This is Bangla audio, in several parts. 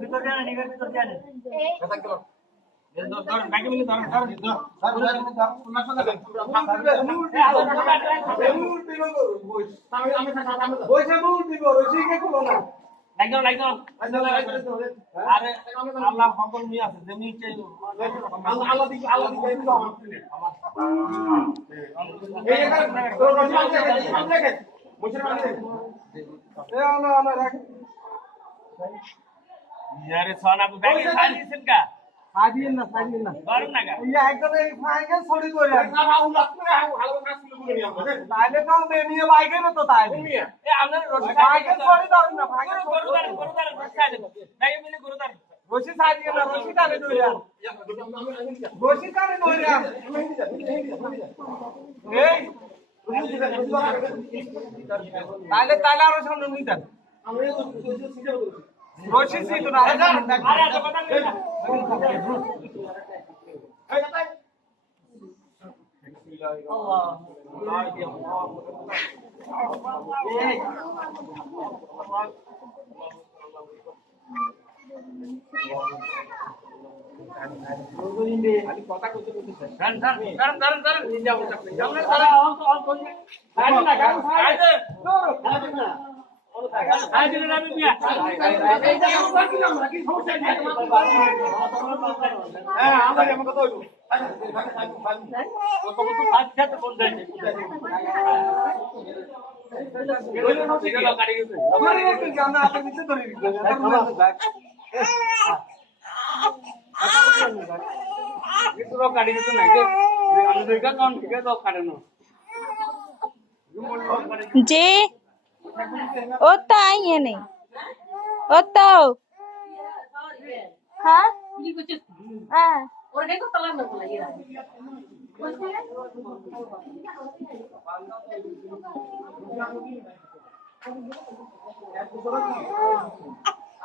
ভিতর জানেন এবার ভিতর জানেন কথা কি ধর ব্যাগে মিলে ধর আরে আল্লাহ সকল নিয়ে আছে যেমনি চাই আল্লাহ দিকে এই তোর রাখে মুছের মানে এ আল্লাহ রাখ यार सोना को बैग खाली सिनका সাদিন না गरम ना का এই একদম এই ফাইনাল ছড়ি করে না না উন লাগতে না ভালো কাজ শুরু করে নিয়ে আমরা তাইলে তো নিয়ে বাইকে তো তাইলে এ আপনার রশি বাইকে ছড়ি দাও না বাইকে গুরুদার রশি দেব ব্যাগে মিলে গুরুদার রশি সাদিন না রশি কানে ধরে রশি কানে ধরে এই তাইলে আরো সামনে নিয়ে যান আমরা রশি ছিল না আরে তো কথা নেই না এই কথা আল্লাহ जे ओता आई है नहीं ओता हाँ हाँ और देखो तला में बोला ये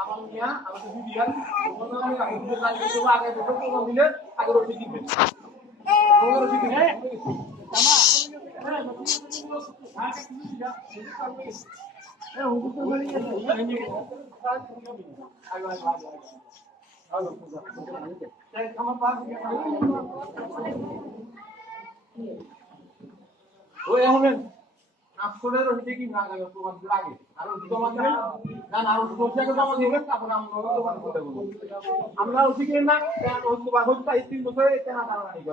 আমনিয়া আমাদের বিবিয়ান ওনারা আমি ভিডিও কাজ করতে আগে দেখো তো দিলে আগে রশি দিবে রশি দিবে ওই এখন আসলে রশি কি না লাগে তোমার লাগে আর জমা দিবেন না না আর রশিকে জমা দিবেন তারপর আমরা জমা করতে বলবো আমরা রশি কিনে না কেন হচ্ছে বা হচ্ছে 3 বছরে কেনা দাঁড়ানি